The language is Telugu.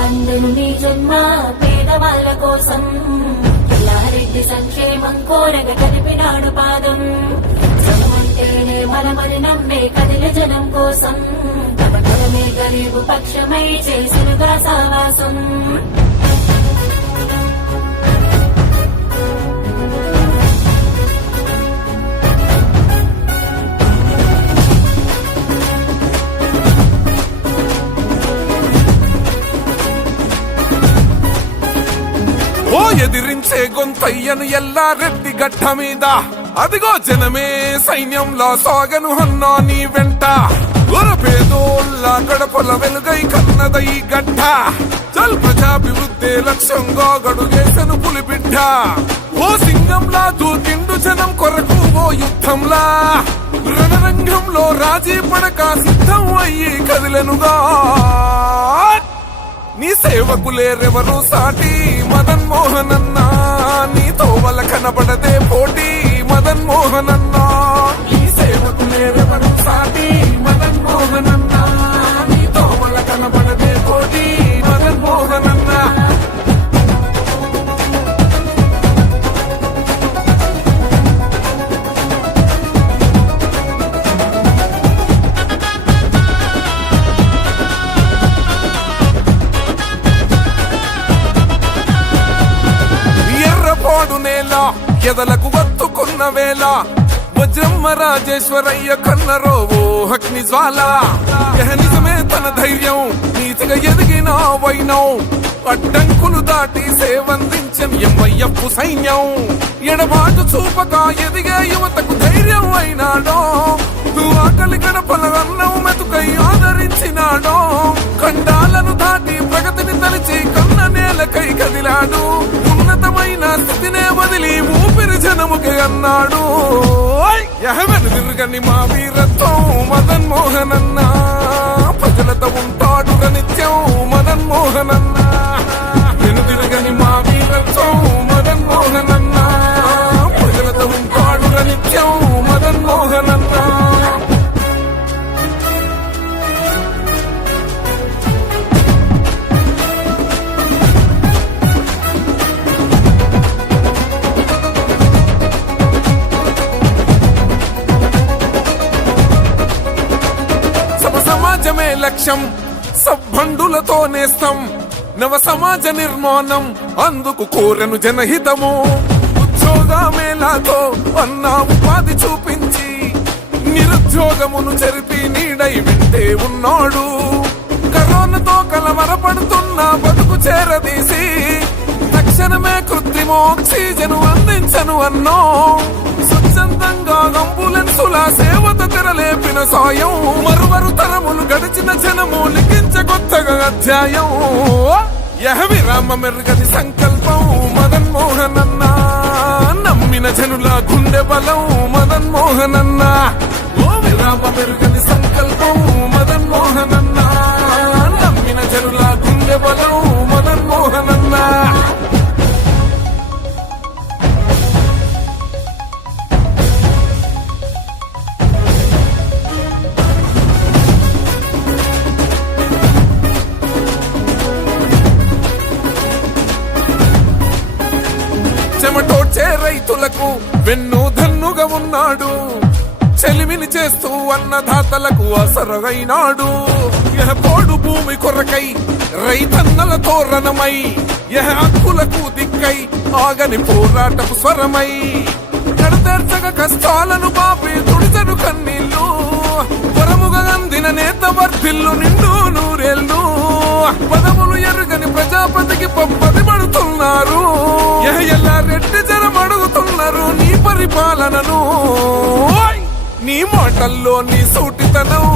అందరు నీ జన్మ పేదవాళ్ళ కోసం ఎల్లారెడ్డి సంక్షేమం కోరగ కలిపినాడు పాదం జనమంటేనే మనమని నమ్మే కదిలి జనం కోసం తమకమే గరీబు పక్షమై చేసినుగా సావాసం ఓ ఎదిరించే గొంతయ్యను ఎల్లారెడ్డి గడ్డ మీద అదిగో జనమే సైన్యంలో సాగను అన్నా నీ వెంట పేదోళ్ళ గడపల వెలుగై కన్నదై గడ్డ చల్ ప్రజాభివృద్ధి లక్ష్యంగా గడుగేసను పులిబిడ్డ ఓ సింగంలా దూకిండు జనం కొరకు ఓ యుద్ధంలా రణరంగంలో రాజీ పడక సిద్ధం అయ్యి కదిలెనుగా నీ సేవకులేరెవరు సాటి మదన్ మోహన్ అన్నా నీతో వల్ల కనబడదే పోటీ మదన్ మోహన్ అన్నా నీ సేవకులేరెవరు సాటి మదన్ మోహన్ అన్నా నీతో వల్ల కనబడదే పోటీ మదన్ మోహన్ అన్నా ఎదలకు వత్తుకున్న వేళ వజ్రమ్మ రాజేశ్వరయ్య కన్నరో ఓ అగ్ని జ్వాల నిజమే తన ధైర్యం నీతిగా ఎదిగిన వైనం అడ్డంకులు దాటి సేవందించం ఎంవయ్యప్పు సైన్యం ఎడబాటు చూపక ఎదిగే యువతకు ధైర్యం అయినాడో ఆకలి గడపల అన్నం మెతుకై ఆదరించినాడో ఖండాలను దాటి ప్రగతిని తలిచి కన్న నేలకై కదిలాడు ఉన్నతమైన స్థితినే వదిలి ఊపిరి జనముకి అన్నాడు ఎహమెను తిరగని మా వీరత్వం మదన్ మోహన్ అన్నా ప్రజలతో ఉంటాడు నిత్యం మదన్ మోహన్ అన్నా వెను తిరగని మా వీరత్వం మదన్ మోహన్ అన్నా ప్రజలతో ఉంటాడు నిత్యం మదన్ మోహన్ అన్నా సమాజమే లక్ష్యం సబ్బండులతో నేస్తం నవ సమాజ నిర్మాణం అందుకు కోరెను జనహితము ఉద్యోగ మేళాతో అన్నా ఉపాధి చూపించి నిరుద్యోగమును జరిపి నీడై వింటే ఉన్నాడు కరోనాతో కలవరపడుతున్న బతుకు చేరదీసి తక్షణమే కృత్రిమ ఆక్సిజన్ అందించను అన్నో స్వచ్ఛందంగా అంబులెన్సుల సేవత తెరలేపిన సాయం మరువరు తరములు గడిచిన జనము లిఖించ కొత్తగా అధ్యాయం విరామ మెరుగని సంకల్పం మదన్ మోహన్ అన్నా నమ్మిన జనుల గుండె బలం మదన్ మోహన్ అన్నా ఓ విరామ మెరుగని సంకల్పం మదన్ మోహన్ అన్నా నమ్మిన జనుల గుండె బలం మదన్ మోహన్ అన్నా చెమటోడ్చే రైతులకు వెన్ను ధన్నుగా ఉన్నాడు చెలిమిని చేస్తూ అన్నదాతలకు అసరగైనాడు పోడు భూమి కొరకై రైతన్నలతో రణమై హక్కులకు దిక్కై ఆగని పోరాటపు స్వరమై కడతెర్చగా కష్టాలను బాపి తుడిచను కన్నీళ్లు వరముగా అందిన నేత వర్ధిల్లు నిండు నూరేళ్ళు పదములు ఎరుగని ప్రజాపతికి పప్పది పడుతున్నారు ఎల్లారెడ్డి జనం అడుగుతున్నారు నీ పరిపాలనను నీ మాటల్లో నీ సూటితనం